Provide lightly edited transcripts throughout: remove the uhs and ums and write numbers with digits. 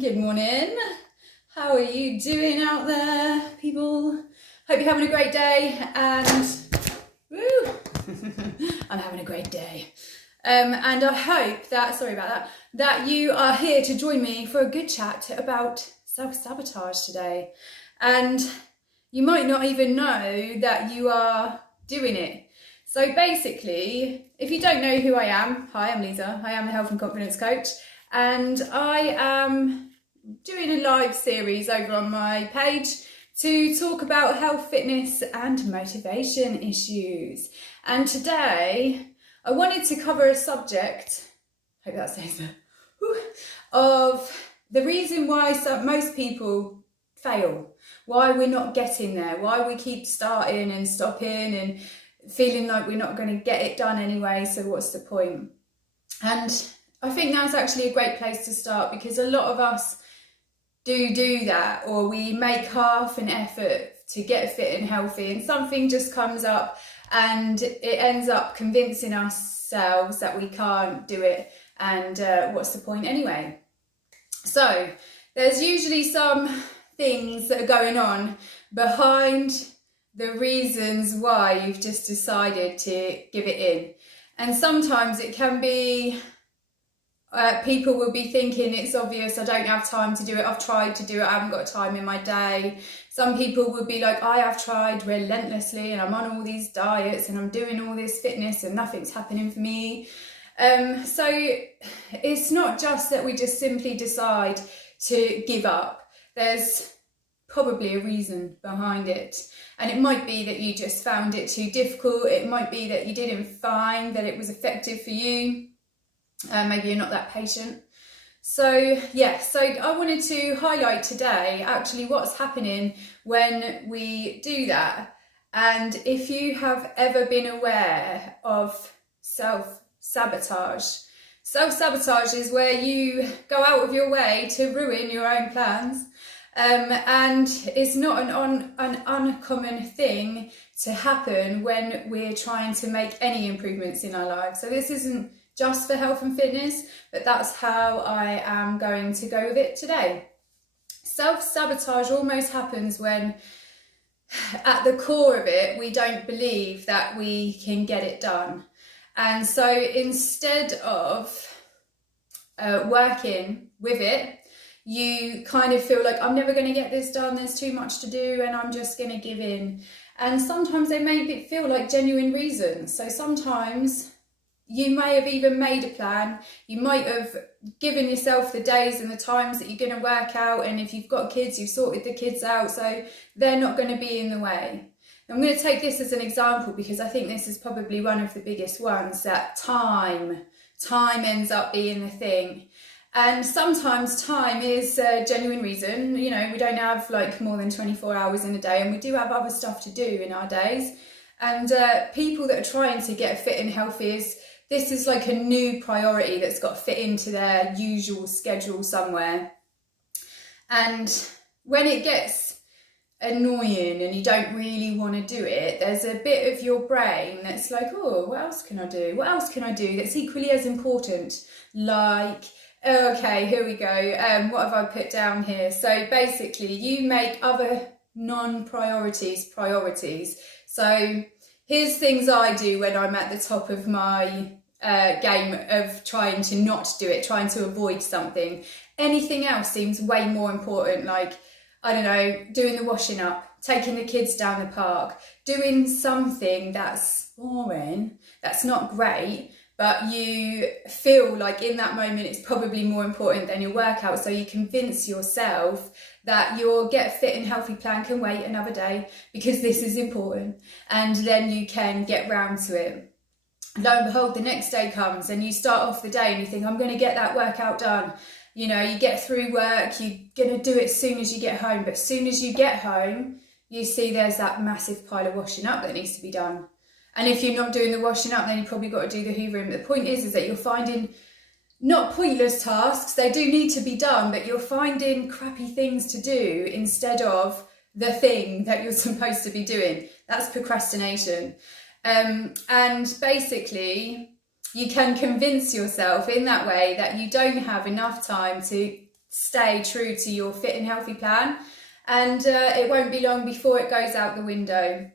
Good morning. How are you doing out there, people? Hope you're having a great day, and woo, I'm having a great day. And I hope that, sorry about that, that you are here to join me for a good chat about self-sabotage today. And you might not even know that you are doing it. So basically, if you don't know who I am, hi, I'm Lisa. I am a health and confidence coach, and I am doing a live series over on my page to talk about health, fitness and motivation issues. And today I wanted to cover a subject, hope that says that, of the reason why most people fail, why we're not getting there, why we keep starting and stopping and feeling like we're not going to get it done anyway, so what's the point? And I think that's actually a great place to start, because a lot of us do that, or we make half an effort to get fit and healthy, and something just comes up and it ends up convincing ourselves that we can't do it, and what's the point anyway? So there's usually some things that are going on behind the reasons why you've just decided to give it in. And sometimes it can be people will be thinking it's obvious, I don't have time to do it, I've tried to do it, I haven't got time in my day. Some people will be like, I have tried relentlessly and I'm on all these diets and I'm doing all this fitness and nothing's happening for me. So it's not just that we just simply decide to give up. There's probably a reason behind it, and it might be that you just found it too difficult. It might be that you didn't find that it was effective for you. Maybe you're not that patient. So yeah, so I wanted to highlight today actually what's happening when we do that. And if you have ever been aware of self-sabotage, self-sabotage is where you go out of your way to ruin your own plans. And it's not an uncommon thing to happen when we're trying to make any improvements in our lives. So this isn't just for health and fitness, but that's how I am going to go with it today. Self-sabotage almost happens when, at the core of it, we don't believe that we can get it done. And so instead of working with it, you kind of feel like, I'm never going to get this done, there's too much to do, and I'm just going to give in. And sometimes they make it feel like genuine reasons. So sometimes you may have even made a plan, you might have given yourself the days and the times that you're going to work out, and if you've got kids, you've sorted the kids out, so they're not going to be in the way. I'm going to take this as an example because I think this is probably one of the biggest ones, that time ends up being the thing. And sometimes time is a genuine reason. You know, we don't have like more than 24 hours in a day, and we do have other stuff to do in our days. And people that are trying to get fit and healthy, this is like a new priority that's got to fit into their usual schedule somewhere. And when it gets annoying and you don't really want to do it, there's a bit of your brain that's like, oh, what else can I do? What else can I do that's equally as important? Like, okay, here we go. What have I put down here? So basically you make other non-priorities priorities. So here's things I do when I'm at the top of my game of trying to not do it, trying to avoid something. Anything else seems way more important, like, I don't know, doing the washing up, taking the kids down the park, doing something that's boring, that's not great, but you feel like in that moment it's probably more important than your workout, so you convince yourself that your get fit and healthy plan can wait another day because this is important, and then you can get round to it. Lo and behold, the next day comes and you start off the day and you think, I'm going to get that workout done. You know, you get through work, you're going to do it as soon as you get home, but as soon as you get home, you see there's that massive pile of washing up that needs to be done. And if you're not doing the washing up, then you've probably got to do the hoovering. But the point is that you're finding not pointless tasks, they do need to be done, but you're finding crappy things to do instead of the thing that you're supposed to be doing. That's procrastination. And basically, you can convince yourself in that way that you don't have enough time to stay true to your fit and healthy plan, and it won't be long before it goes out the window.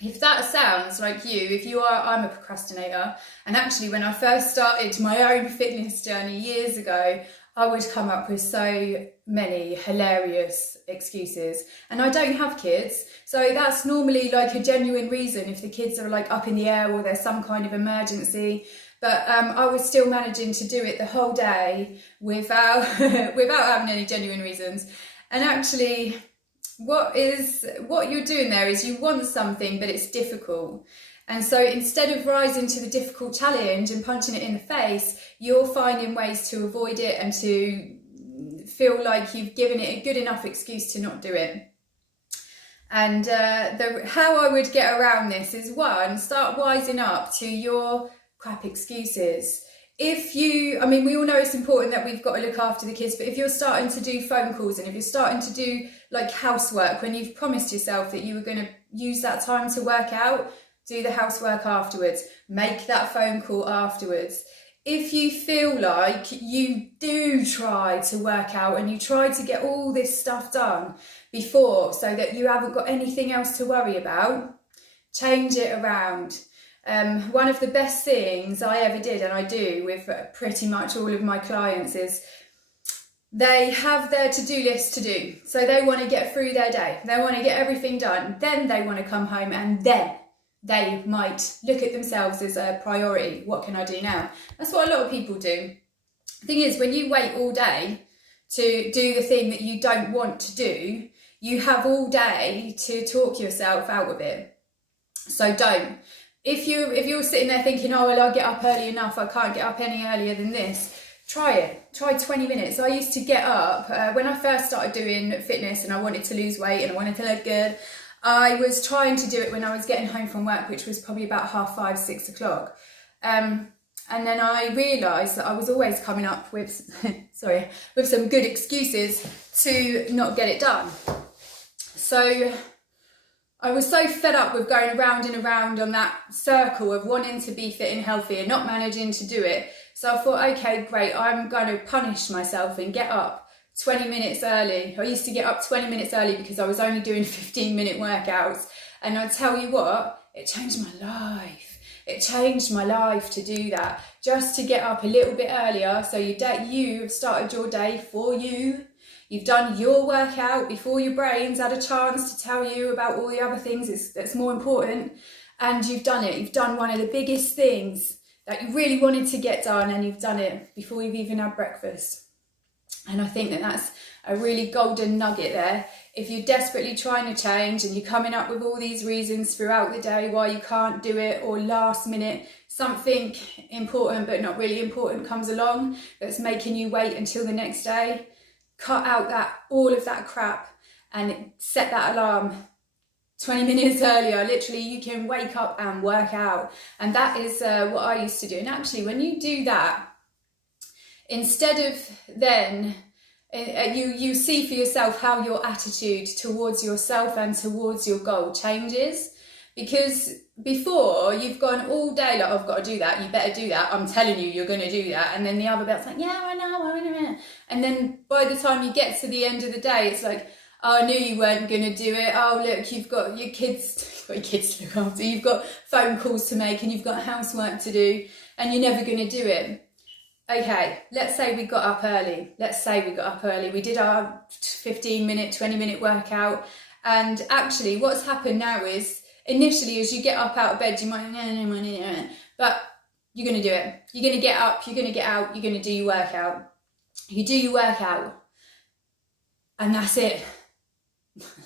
If that sounds like you, I'm a procrastinator, and actually when I first started my own fitness journey years ago, I would come up with so many hilarious excuses. And I don't have kids, so that's normally like a genuine reason if the kids are like up in the air or there's some kind of emergency. But I was still managing to do it the whole day without having any genuine reasons. And actually, what you're doing there is you want something, but it's difficult. And so instead of rising to the difficult challenge and punching it in the face, you're finding ways to avoid it and to feel like you've given it a good enough excuse to not do it. And how I would get around this is, one, start wising up to your crap excuses. We all know it's important that we've got to look after the kids, but if you're starting to do phone calls and if you're starting to do like housework when you've promised yourself that you were going to use that time to work out, do the housework afterwards, make that phone call afterwards. If you feel like you do try to work out and you try to get all this stuff done before so that you haven't got anything else to worry about, change it around. One of the best things I ever did, and I do with pretty much all of my clients, is they have their to-do list to do. So they want to get through their day. They want to get everything done. Then they want to come home, and then they might look at themselves as a priority. What can I do now? That's what a lot of people do. The thing is, when you wait all day to do the thing that you don't want to do, you have all day to talk yourself out of it. So don't. If you're sitting there thinking, oh, well, I'll get up early enough, I can't get up any earlier than this, try it. Try 20 minutes. I used to get up, when I first started doing fitness and I wanted to lose weight and I wanted to look good, I was trying to do it when I was getting home from work, which was probably about 5:30, 6 o'clock. And then I realised that I was always coming up with, with some good excuses to not get it done. So I was so fed up with going around and around on that circle of wanting to be fit and healthy and not managing to do it. So I thought, okay, great, I'm going to punish myself and get up 20 minutes early. I used to get up 20 minutes early because I was only doing 15-minute workouts. And I tell you what, it changed my life. It changed my life to do that. Just to get up a little bit earlier so you've started your day for you. You've done your workout before your brain's had a chance to tell you about all the other things that's more important. And you've done it. You've done one of the biggest things that you really wanted to get done, and you've done it before you've even had breakfast. And I think that that's a really golden nugget there. If you're desperately trying to change and you're coming up with all these reasons throughout the day why you can't do it, or last minute something important but not really important comes along that's making you wait until the next day, cut out all of that crap and set that alarm 20 minutes earlier. Literally, you can wake up and work out. And that is what I used to do. And actually, when you do that, instead of then, you see for yourself how your attitude towards yourself and towards your goal changes. Because before, you've gone all day like, I've got to do that, you better do that, I'm telling you, you're going to do that. And then the other bit's like, yeah, I know. And then by the time you get to the end of the day, it's like, oh, I knew you weren't going to do it. Oh, look, you've got your kids to look after, you've got phone calls to make and you've got housework to do, and you're never going to do it. Okay, let's say we got up early. We did our 15-minute, 20-minute workout. And actually, what's happened now is, initially, as you get up out of bed, you might, but you're going to do it. You're going to get up, you're going to get out, you're going to do your workout. You do your workout, and that's it.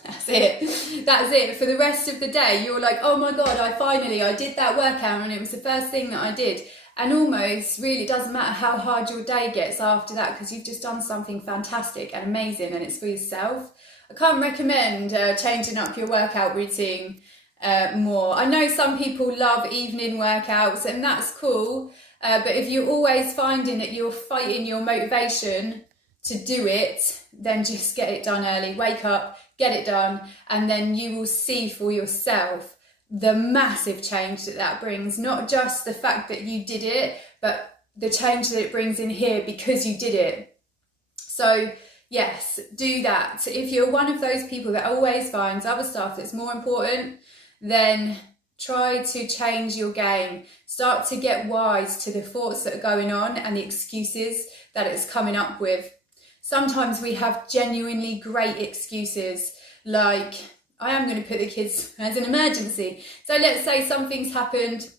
That's it. For the rest of the day, you're like, oh my God, I did that workout, and it was the first thing that I did. And almost, really, it doesn't matter how hard your day gets after that, because you've just done something fantastic and amazing, and it's for yourself. I can't recommend changing up your workout routine more. I know some people love evening workouts, and that's cool, but if you're always finding that you're fighting your motivation to do it, then just get it done early. Wake up, get it done, and then you will see for yourself the massive change that brings. Not just the fact that you did it, but the change that it brings in here because you did it. So yes, do that. If you're one of those people that always finds other stuff that's more important, then try to change your game. Start to get wise to the thoughts that are going on and the excuses that it's coming up with. Sometimes we have genuinely great excuses, like, I am going to put the kids as an emergency. So let's say something's happened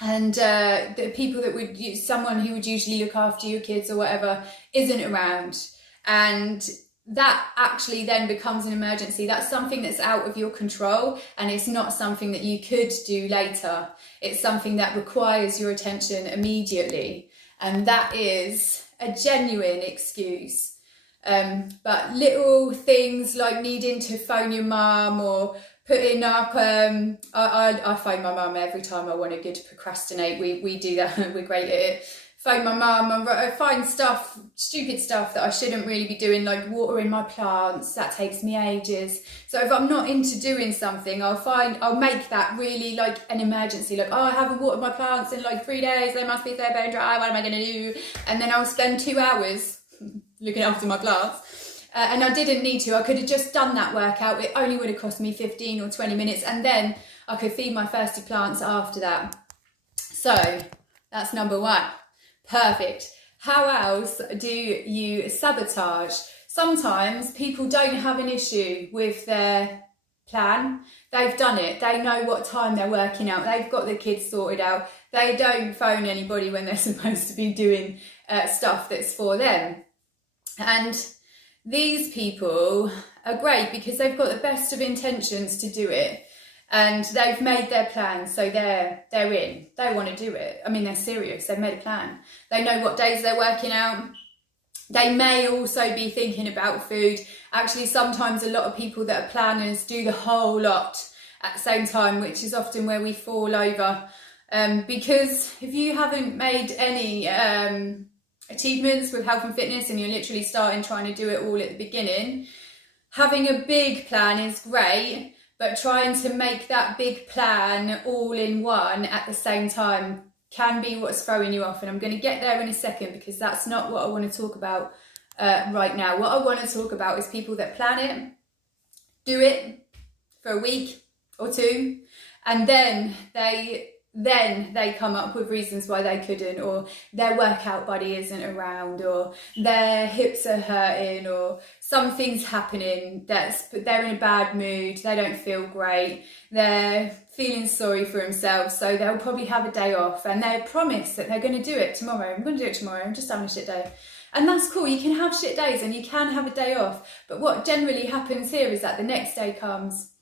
and the people that would use, someone who would usually look after your kids or whatever, isn't around, and that actually then becomes an emergency. That's something that's out of your control, and it's not something that you could do later. It's something that requires your attention immediately, and that is a genuine excuse. But little things like needing to phone your mum or putting up, I phone my mum every time I want to get to procrastinate. We do that. We're great at it. Phone my mum and I find stuff, stupid stuff that I shouldn't really be doing, like watering my plants. That takes me ages. So if I'm not into doing something, I'll make that really like an emergency. Like, oh, I haven't watered my plants in like 3 days. They must be so bone dry. What am I going to do? And then I'll spend 2 hours looking after my plants. And I didn't need to. I could have just done that workout. It only would have cost me 15 or 20 minutes. And then I could feed my thirsty plants after that. So that's number one. Perfect. How else do you sabotage? Sometimes people don't have an issue with their plan. They've done it. They know what time they're working out. They've got the kids sorted out. They don't phone anybody when they're supposed to be doing stuff that's for them. And these people are great because they've got the best of intentions to do it. And they've made their plan, so they're in. They want to do it. I mean, they're serious. They've made a plan. They know what days they're working out. They may also be thinking about food. Actually, sometimes a lot of people that are planners do the whole lot at the same time, which is often where we fall over. Because if you haven't made any achievements with health and fitness and you're literally trying to do it all at the beginning, having a big plan is great. But trying to make that big plan all in one at the same time can be what's throwing you off. And I'm going to get there in a second because that's not what I want to talk about right now. What I want to talk about is people that plan it, do it for a week or two, and then they come up with reasons why they couldn't, or their workout buddy isn't around, or their hips are hurting, or something's happening they're in a bad mood, they don't feel great, they're feeling sorry for themselves, so they'll probably have a day off and they promise that they're going to do it tomorrow. I'm going to do it tomorrow, I'm just having a shit day. And that's cool, you can have shit days and you can have a day off, but what generally happens here is that the next day comes,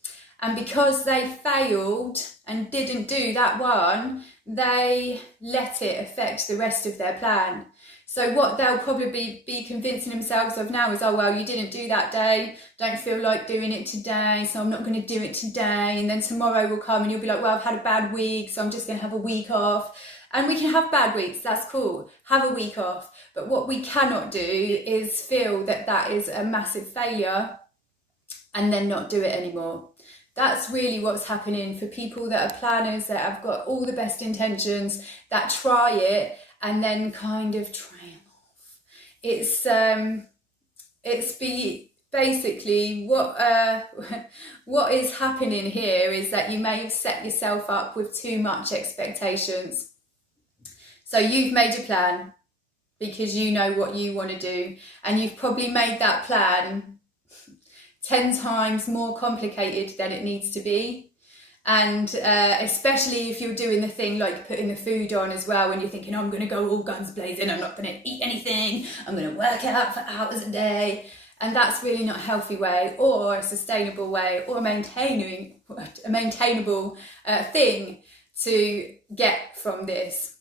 and because they failed and didn't do that one, they let it affect the rest of their plan. So what they'll probably be convincing themselves of now is, oh, well, you didn't do that day, don't feel like doing it today, so I'm not going to do it today. And then tomorrow will come and you'll be like, well, I've had a bad week, so I'm just going to have a week off. And we can have bad weeks, that's cool, have a week off. But what we cannot do is feel that that is a massive failure and then not do it anymore. That's really what's happening for people that are planners, that have got all the best intentions, that try it and then kind of trail off. Basically what is happening here is that you may have set yourself up with too much expectations. So you've made a plan because you know what you want to do, and you've probably made that plan 10 times more complicated than it needs to be. And especially if you're doing the thing like putting the food on as well, when you're thinking, oh, I'm going to go all guns blazing, I'm not going to eat anything, I'm going to work out for hours a day. And that's really not a healthy way or a sustainable way or a maintainable thing to get from this.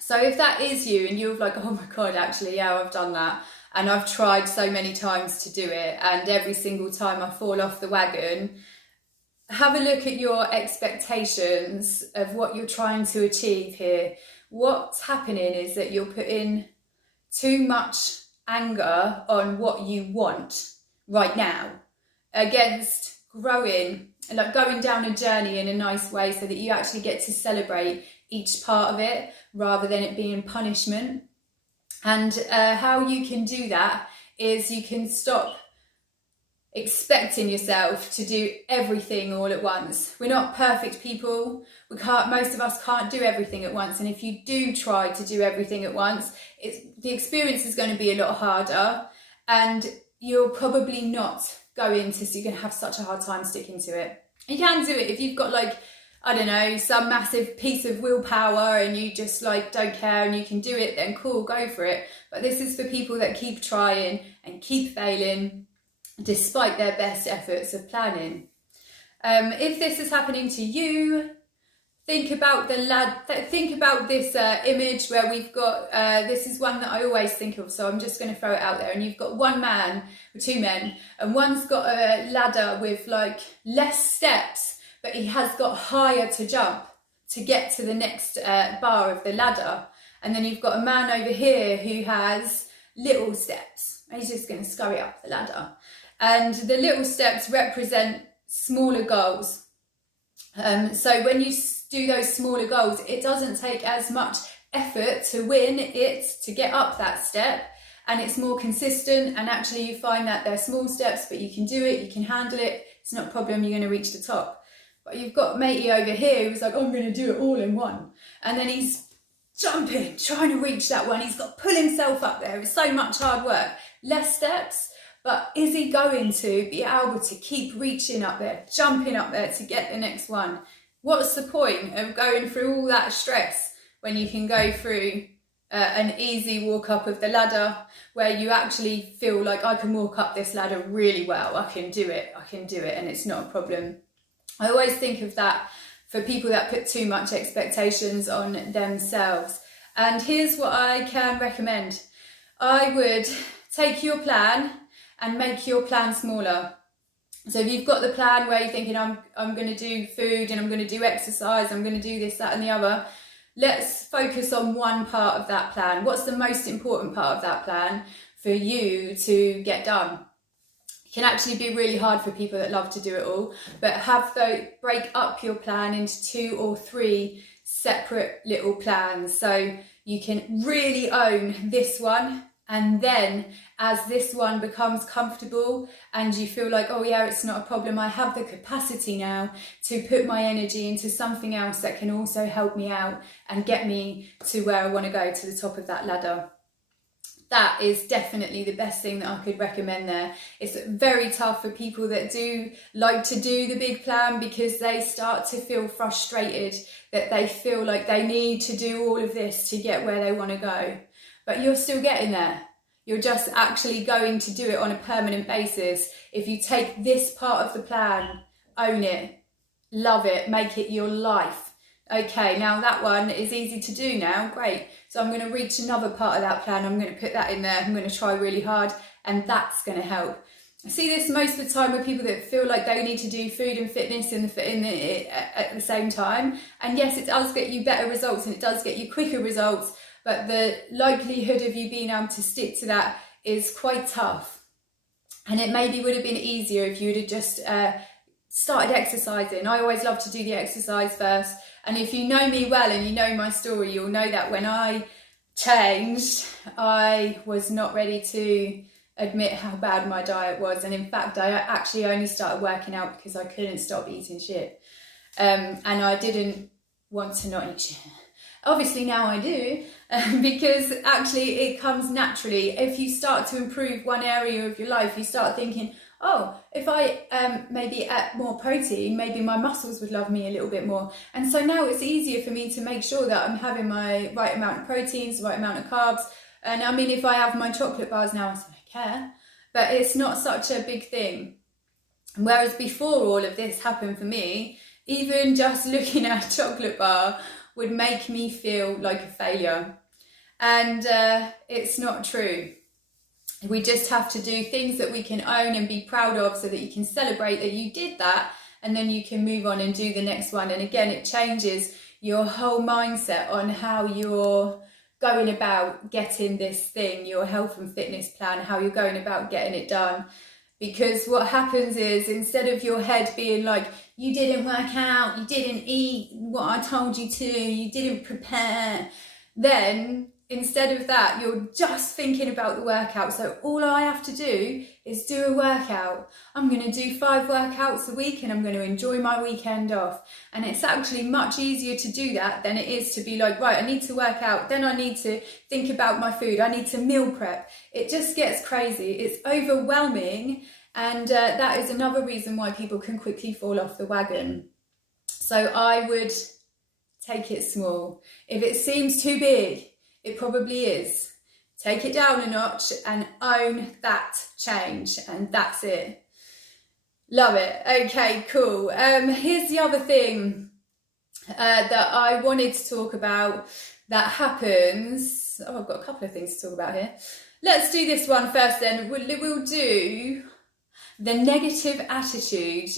So if that is you and you're like, oh my God, actually, yeah, I've done that. And I've tried so many times to do it, and every single time I fall off the wagon, have a look at your expectations of what you're trying to achieve here. What's happening is that you're putting too much anger on what you want right now against growing, like going down a journey in a nice way so that you actually get to celebrate each part of it rather than it being punishment. And how you can do that is you can stop expecting yourself to do everything all at once. We're not perfect people. Most of us can't do everything at once. And if you do try to do everything at once, the experience is going to be a lot harder, and you're probably not going to, so you're going to have such a hard time sticking to it. You can do it if you've got like, I don't know, some massive piece of willpower and you just like don't care and you can do it, then cool, go for it. But this is for people that keep trying and keep failing despite their best efforts of planning. If this is happening to you, think about this image where we've got, this is one that I always think of, so I'm just going to throw it out there. And you've got one man, or two men, and one's got a ladder with like less steps, but he has got higher to jump to get to the next bar of the ladder. And then you've got a man over here who has little steps. He's just going to scurry up the ladder. And the little steps represent smaller goals. So when you do those smaller goals, it doesn't take as much effort to win it, to get up that step. And it's more consistent. And actually you find that they're small steps, but you can do it, you can handle it. It's not a problem, you're going to reach the top. But you've got matey over here who's like, oh, I'm going to do it all in one. And then he's jumping, trying to reach that one. He's got to pull himself up there. It's so much hard work. Less steps, but is he going to be able to keep reaching up there, jumping up there to get the next one? What's the point of going through all that stress when you can go through an easy walk up of the ladder where you actually feel like, I can walk up this ladder really well. I can do it, and it's not a problem. I always think of that for people that put too much expectations on themselves. And here's what I can recommend. I would take your plan and make your plan smaller. So if you've got the plan where you're thinking, I'm going to do food and I'm going to do exercise, I'm going to do this, that and the other, let's focus on one part of that plan. What's the most important part of that plan for you to get done? It can actually be really hard for people that love to do it all, but break up your plan into 2 or 3 separate little plans. So you can really own this one, and then as this one becomes comfortable and you feel like, oh yeah, it's not a problem, I have the capacity now to put my energy into something else that can also help me out and get me to where I want to go, to the top of that ladder. That is definitely the best thing that I could recommend there. It's very tough for people that do like to do the big plan, because they start to feel frustrated, that they feel like they need to do all of this to get where they want to go. But you're still getting there. You're just actually going to do it on a permanent basis. If you take this part of the plan, own it, love it, make it your life. Okay, now that one is easy to do now, great. So I'm going to reach another part of that plan, I'm going to put that in there, I'm going to try really hard, and that's going to help. I see this most of the time with people that feel like they need to do food and fitness at the same time. And yes, it does get you better results and it does get you quicker results, but the likelihood of you being able to stick to that is quite tough. And it maybe would have been easier if you would have just started exercising. I always love to do the exercise first. And if you know me well and you know my story, you'll know that when I changed, I was not ready to admit how bad my diet was. And in fact, I actually only started working out because I couldn't stop eating shit. And I didn't want to not eat shit. Obviously now I do, because actually it comes naturally. If you start to improve one area of your life, you start thinking, oh, if I maybe ate more protein, maybe my muscles would love me a little bit more. And so now it's easier for me to make sure that I'm having my right amount of proteins, the right amount of carbs. And I mean, if I have my chocolate bars now, I don't care, but it's not such a big thing. Whereas before all of this happened for me, even just looking at a chocolate bar would make me feel like a failure. And it's not true. We just have to do things that we can own and be proud of, so that you can celebrate that you did that, and then you can move on and do the next one. And again, it changes your whole mindset on how you're going about getting this thing, your health and fitness plan, how you're going about getting it done. Because what happens is, instead of your head being like, you didn't work out, you didn't eat what I told you to, you didn't prepare, then instead of that, you're just thinking about the workout. So all I have to do is do a workout. I'm going to do 5 workouts a week and I'm going to enjoy my weekend off. And it's actually much easier to do that than it is to be like, right, I need to work out, then I need to think about my food, I need to meal prep. It just gets crazy. It's overwhelming. And that is another reason why people can quickly fall off the wagon. So I would take it small. If it seems too big, it probably is. Take it down a notch and own that change, and that's it. Love it. Okay, cool. Here's the other thing that I wanted to talk about that happens. Oh, I've got a couple of things to talk about here. Let's do this one first then. We'll do the negative attitude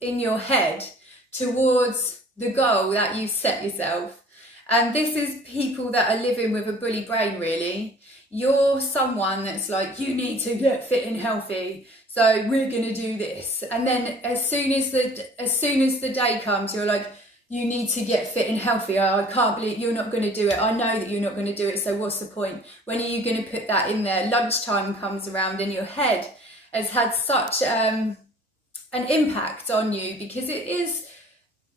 in your head towards the goal that you've set yourself. And this is people that are living with a bully brain, really. You're someone that's like, you need to get fit and healthy, so we're going to do this. And then as soon as the day comes, you're like, you need to get fit and healthy. I can't believe you're not going to do it. I know that you're not going to do it, so what's the point? When are you going to put that in there? Lunchtime comes around and your head has had such an impact on you, because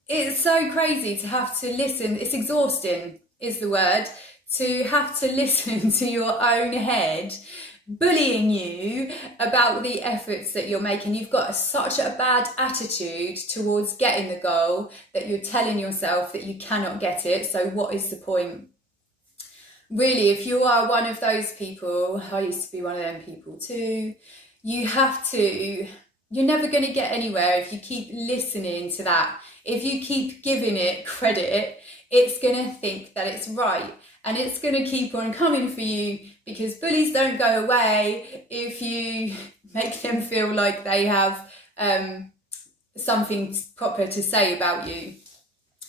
it's so crazy to have to listen. It's exhausting is the word, to have to listen to your own head bullying you about the efforts that you're making. You've got such a bad attitude towards getting the goal that you're telling yourself that you cannot get it. So what is the point? Really, if you are one of those people, I used to be one of them people too, you're never going to get anywhere if you keep listening to that. If you keep giving it credit, it's going to think that it's right. And it's going to keep on coming for you, because bullies don't go away if you make them feel like they have something proper to say about you.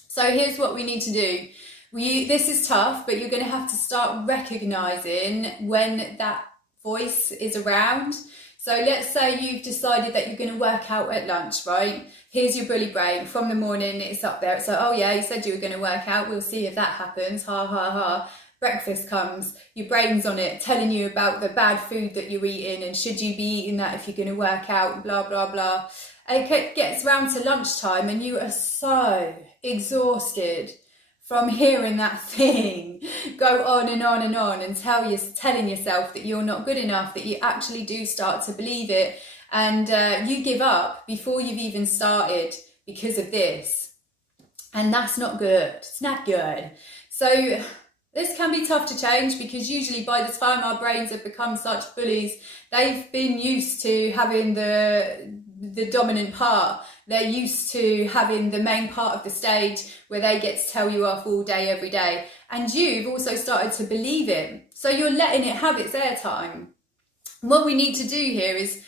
So here's what we need to do. This is tough, but you're going to have to start recognising when that voice is around. So let's say you've decided that you're going to work out at lunch, right? Here's your bully brain. From the morning, it's up there. It's like, oh yeah, you said you were going to work out. We'll see if that happens. Ha, ha, ha. Breakfast comes. Your brain's on it, telling you about the bad food that you're eating and should you be eating that if you're going to work out, blah, blah, blah. And it gets round to lunchtime and you are so exhausted from hearing that thing go on and on and on, and telling yourself that you're not good enough, that you actually do start to believe it, and you give up before you've even started because of this. And that's not good. It's not good. So this can be tough to change, because usually by the time our brains have become such bullies, they've been used to having the dominant part. They're used to having the main part of the stage where they get to tell you off all day, every day. And you've also started to believe it. So you're letting it have its airtime. What we need to do here is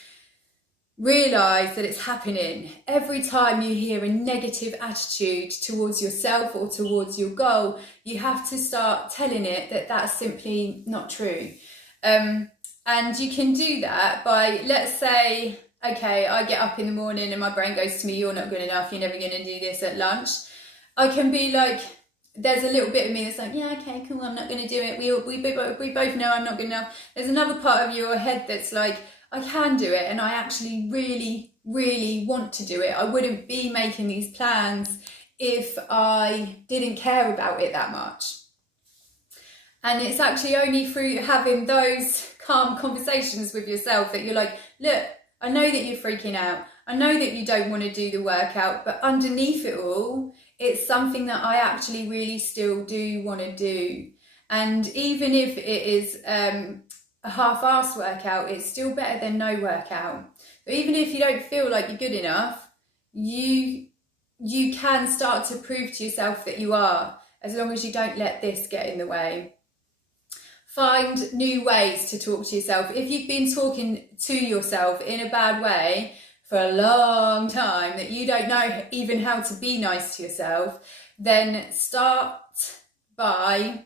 realise that it's happening. Every time you hear a negative attitude towards yourself or towards your goal, you have to start telling it that that's simply not true. And you can do that by, let's say, okay, I get up in the morning and my brain goes to me, you're not good enough, you're never going to do this at lunch. I can be like, there's a little bit of me that's like, yeah, okay, cool, I'm not going to do it. We both know I'm not good enough. There's another part of your head that's like, I can do it, and I actually really, really want to do it. I wouldn't be making these plans if I didn't care about it that much. And it's actually only through having those calm conversations with yourself that you're like, look, I know that you're freaking out. I know that you don't want to do the workout, but underneath it all, it's something that I actually really still do want to do. And even if it is a half-assed workout, it's still better than no workout. But even if you don't feel like you're good enough, you can start to prove to yourself that you are, as long as you don't let this get in the way. Find new ways to talk to yourself. If you've been talking to yourself in a bad way for a long time, that you don't know even how to be nice to yourself, then start by,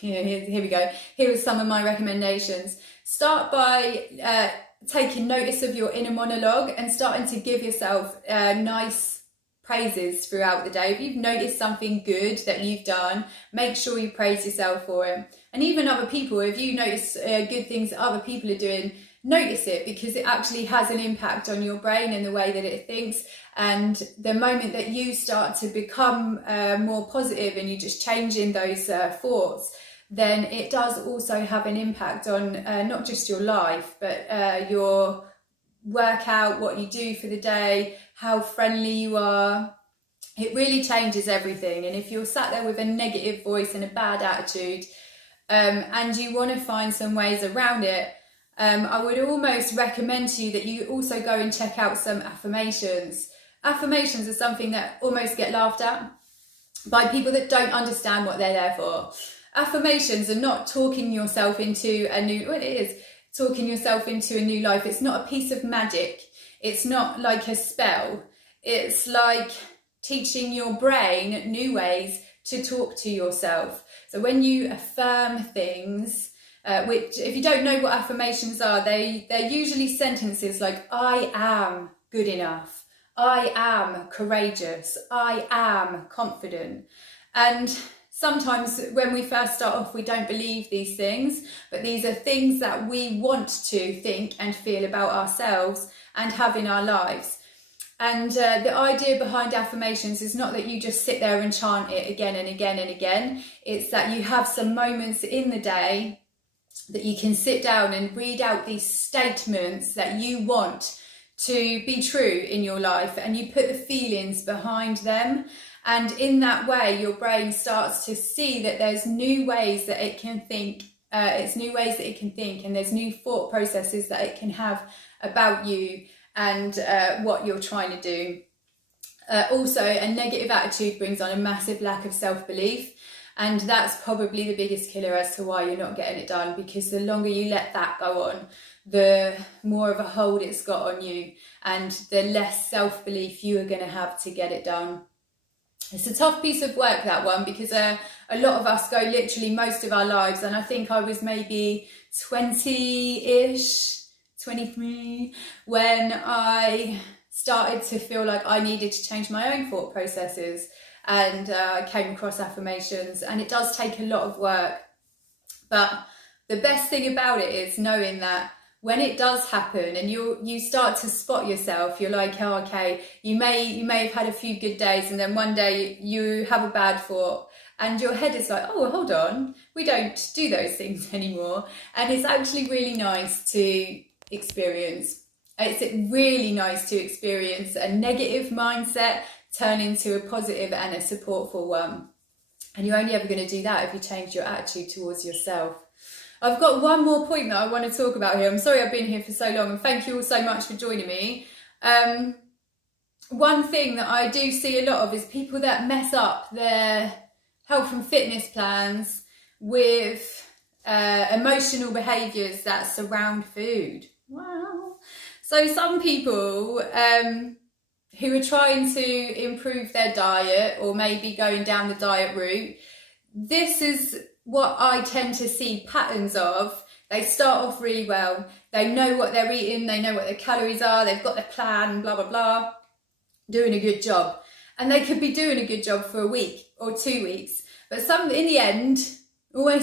here we go. Here are some of my recommendations. Start by taking notice of your inner monologue and starting to give yourself nice, praises throughout the day. If you've noticed something good that you've done, make sure you praise yourself for it. And even other people, if you notice good things that other people are doing, notice it, because it actually has an impact on your brain and the way that it thinks. And the moment that you start to become more positive and you just change in those thoughts, then it does also have an impact on not just your life, but your workout, what you do for the day, how friendly you are. It really changes everything. And if you're sat there with a negative voice and a bad attitude, and you want to find some ways around it, I would almost recommend to you that you also go and check out some affirmations. Affirmations are something that almost get laughed at by people that don't understand what they're there for. Affirmations are not talking yourself into a new, well, it is talking yourself into a new life. It's not a piece of magic. It's not like a spell. It's like teaching your brain new ways to talk to yourself. So when you affirm things, which if you don't know what affirmations are, they're usually sentences like, I am good enough, I am courageous, I am confident. And sometimes when we first start off, we don't believe these things, but these are things that we want to think and feel about ourselves and have in our lives. And the idea behind affirmations is not that you just sit there and chant it again and again and again. It's that you have some moments in the day that you can sit down and read out these statements that you want to be true in your life, and you put the feelings behind them. And in that way, your brain starts to see that there's new ways that it can think. And there's new thought processes that it can have about you and what you're trying to do. Also, a negative attitude brings on a massive lack of self-belief. And that's probably the biggest killer as to why you're not getting it done, because the longer you let that go on, the more of a hold it's got on you, and the less self-belief you are going to have to get it done. It's a tough piece of work, that one, because a lot of us go literally most of our lives, and I think I was maybe 20-ish, 23, when I started to feel like I needed to change my own thought processes. And I came across affirmations, and it does take a lot of work. But the best thing about it is knowing that when it does happen and you start to spot yourself, you're like, oh, okay, you may have had a few good days, and then one day you have a bad thought, and your head is like, oh, hold on, we don't do those things anymore. And it's actually really nice to experience. It's really nice to experience a negative mindset turn into a positive and a supportful one. And you're only ever going to do that if you change your attitude towards yourself. I've got one more point that I want to talk about here. I'm sorry I've been here for so long, and thank you all so much for joining me. One thing that I do see a lot of is people that mess up their health and fitness plans with emotional behaviours that surround food. Wow. So some people who are trying to improve their diet, or maybe going down the diet route, this is what I tend to see patterns of. They start off really well. They know what they're eating. They know what their calories are. They've got their plan, blah, blah, blah, doing a good job. And they could be doing a good job for a week or 2 weeks. But in the end,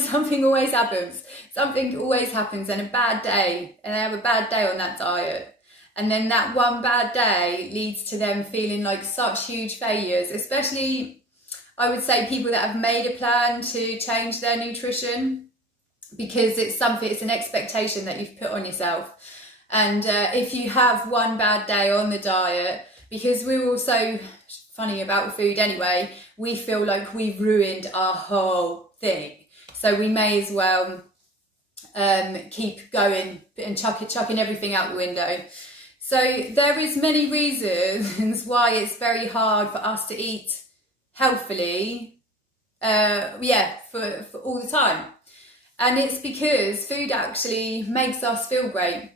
something always happens. Something always happens, and a bad day. And they have a bad day on that diet. And then that one bad day leads to them feeling like such huge failures, especially, I would say, people that have made a plan to change their nutrition, because it's an expectation that you've put on yourself. And if you have one bad day on the diet, because we're all so funny about food anyway, we feel like we've ruined our whole thing. So we may as well keep going and chucking everything out the window. So there is many reasons why it's very hard for us to eat healthily, for all the time. And it's because food actually makes us feel great.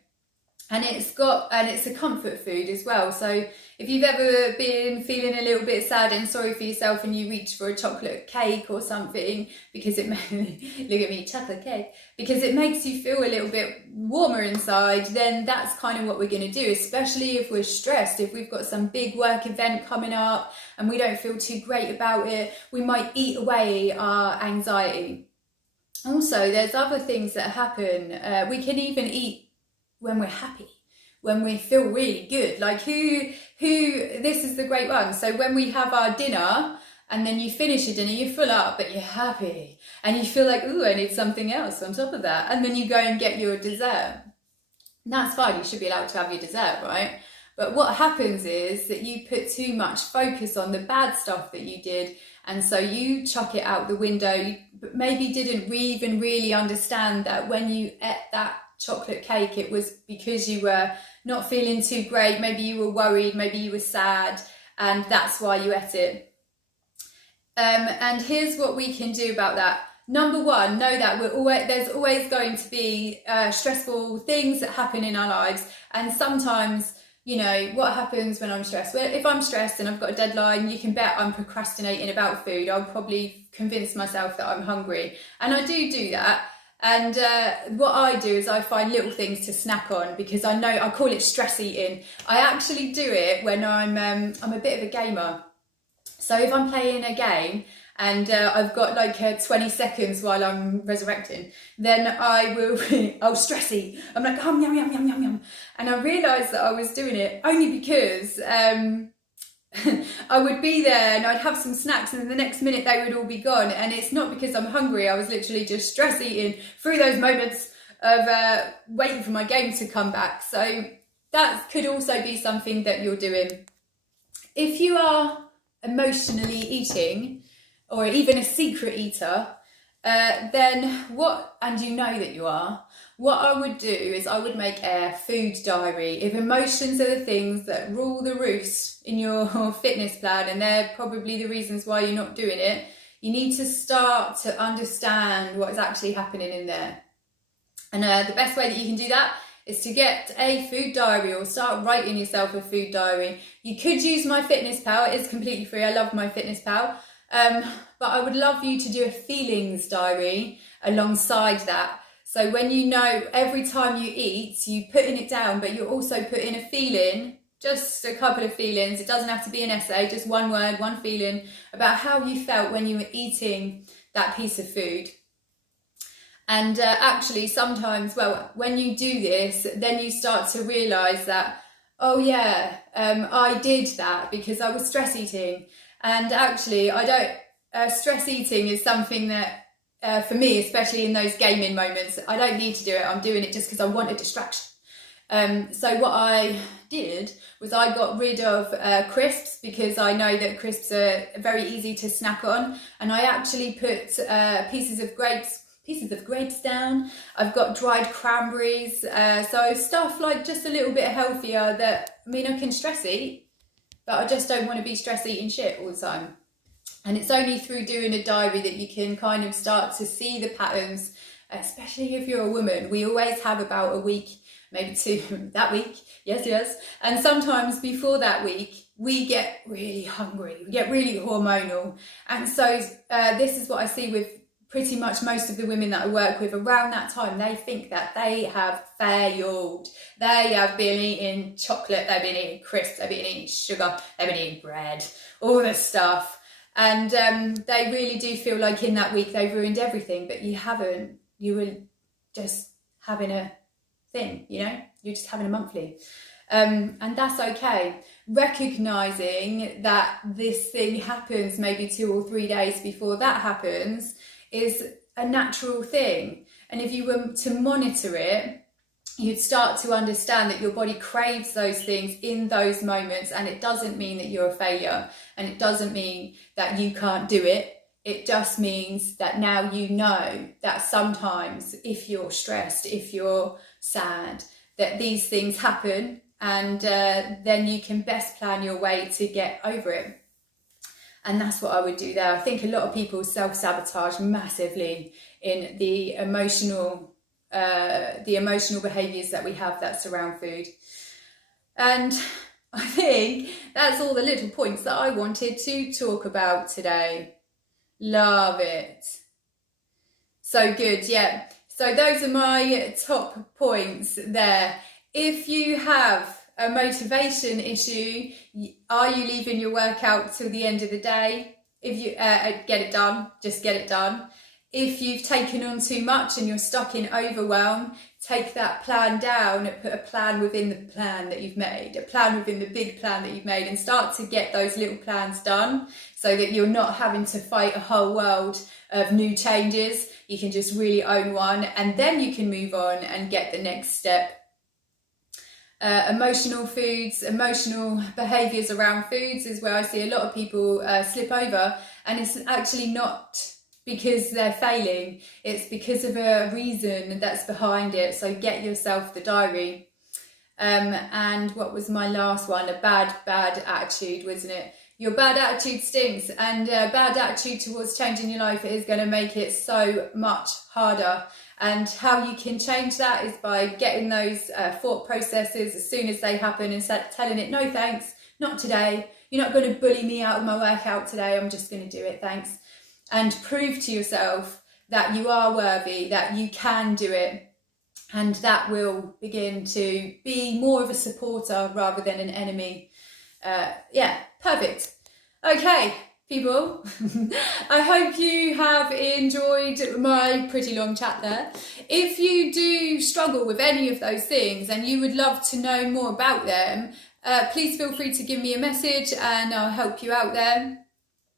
And it's a comfort food as well. So if you've ever been feeling a little bit sad and sorry for yourself and you reach for a chocolate cake or something because look at me, chocolate cake, because it makes you feel a little bit warmer inside, then that's kind of what we're going to do, especially if we're stressed. If we've got some big work event coming up and we don't feel too great about it, we might eat away our anxiety. Also, there's other things that happen. We can even eat when we're happy, when we feel really good. Like this is the great one. So when we have our dinner and then you finish your dinner, you're full up, but you're happy. And you feel like, ooh, I need something else on top of that. And then you go and get your dessert. And that's fine, you should be allowed to have your dessert, right? But what happens is that you put too much focus on the bad stuff that you did. And so you chuck it out the window. You maybe didn't even really understand that when you ate that chocolate cake, it was because you were not feeling too great. Maybe you were worried, maybe you were sad, and that's why you ate it. And here's what we can do about that. Number one, know that there's always going to be stressful things that happen in our lives. And sometimes, you know, what happens when I'm stressed? Well, if I'm stressed and I've got a deadline, you can bet I'm procrastinating about food. I'll probably convince myself that I'm hungry. And I do that. And what I do is I find little things to snack on, because I call it stress eating. I actually do it when I'm a bit of a gamer. So if I'm playing a game and I've got like 20 seconds while I'm resurrecting, then I will, I'll stress eat. I'm like, yum, yum, yum, yum, yum. And I realised that I was doing it only because I would be there and I'd have some snacks and the next minute they would all be gone. And it's not because I'm hungry, I was literally just stress eating through those moments of waiting for my game to come back. So that could also be something that you're doing. If you are emotionally eating, or even a secret eater, then and you know that you are, what I would do is I would make a food diary. If emotions are the things that rule the roost in your fitness plan, and they're probably the reasons why you're not doing it, you need to start to understand what is actually happening in there. And the best way that you can do that is to get a food diary, or start writing yourself a food diary. You could use My Fitness Pal, it is completely free, I love My Fitness Pal. But I would love you to do a feelings diary alongside that. So when you know every time you eat, you putting it down, but you're also putting a feeling, just a couple of feelings. It doesn't have to be an essay, just one word, one feeling about how you felt when you were eating that piece of food. And actually sometimes, well, when you do this, then you start to realise that, oh yeah, I did that because I was stress eating. And actually, stress eating is something that, for me, especially in those gaming moments, I don't need to do it. I'm doing it just because I want a distraction. So what I did was I got rid of crisps, because I know that crisps are very easy to snack on. And I actually put pieces of grapes down. I've got dried cranberries. So stuff like just a little bit healthier that, I mean, I can stress eat, but I just don't want to be stress eating shit all the time. And it's only through doing a diary that you can kind of start to see the patterns, especially if you're a woman. We always have about a week, maybe two, that week, yes. And sometimes before that week, we get really hungry, we get really hormonal. And so this is what I see with pretty much most of the women that I work with. Around that time, they think that they have failed. They have been eating chocolate, they've been eating crisps, they've been eating sugar, they've been eating bread, all this stuff. And they really do feel like in that week they've ruined everything, but you haven't. You were just having a thing, you know? You're just having a monthly. And that's okay. Recognising that this thing happens maybe 2 or 3 days before that happens is a natural thing. And if you were to monitor it, you'd start to understand that your body craves those things in those moments, and it doesn't mean that you're a failure, and it doesn't mean that you can't do it. It just means that now you know that sometimes if you're stressed, if you're sad, that these things happen, and then you can best plan your way to get over it. And that's what I would do there. I think a lot of people self-sabotage massively in the emotional the emotional behaviours that we have that surround food. And I think that's all the little points that I wanted to talk about today. Love it. So good, yeah. So those are my top points there. If you have a motivation issue, are you leaving your workout till the end of the day? If you get it done, just get it done. If you've taken on too much and you're stuck in overwhelm, take that plan down and put a plan within the plan that you've made, a plan within the big plan that you've made, and start to get those little plans done so that you're not having to fight a whole world of new changes. You can just really own one, and then you can move on and get the next step. Emotional foods, emotional behaviours around foods is where I see a lot of people slip over, and it's actually not because they're failing, it's because of a reason that's behind it. So get yourself the diary. And what was my last one? A bad attitude, wasn't it? Your bad attitude stinks, and bad attitude towards changing your life is going to make it so much harder. And how you can change that is by getting those thought processes as soon as they happen and telling it, no thanks, not today. You're not going to bully me out of my workout today. I'm just going to do it, thanks. And prove to yourself that you are worthy, that you can do it. And that will begin to be more of a supporter rather than an enemy. Yeah, perfect. Okay, people, I hope you have enjoyed my pretty long chat there. If you do struggle with any of those things and you would love to know more about them, please feel free to give me a message and I'll help you out there.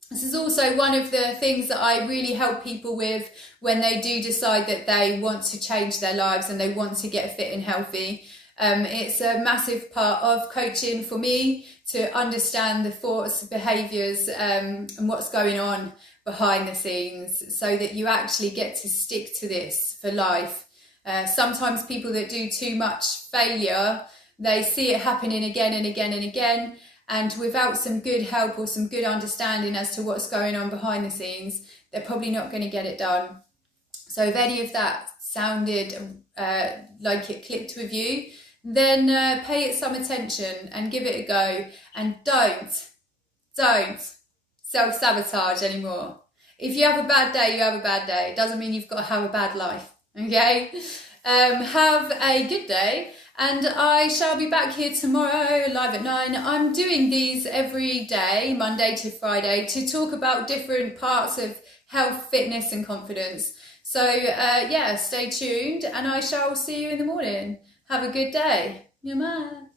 This is also one of the things that I really help people with when they do decide that they want to change their lives and they want to get fit and healthy. It's a massive part of coaching for me to understand the thoughts, behaviours, and what's going on behind the scenes so that you actually get to stick to this for life. Sometimes people that do too much failure, they see it happening again and again and again. And without some good help or some good understanding as to what's going on behind the scenes, they're probably not going to get it done. So if any of that sounded like it clicked with you, then pay it some attention and give it a go. And don't self-sabotage anymore. If you have a bad day, you have a bad day. It doesn't mean you've got to have a bad life, okay? Have a good day. And I shall be back here tomorrow, live at 9. I'm doing these every day, Monday to Friday, to talk about different parts of health, fitness and confidence. So yeah, stay tuned and I shall see you in the morning. Have a good day. Yama.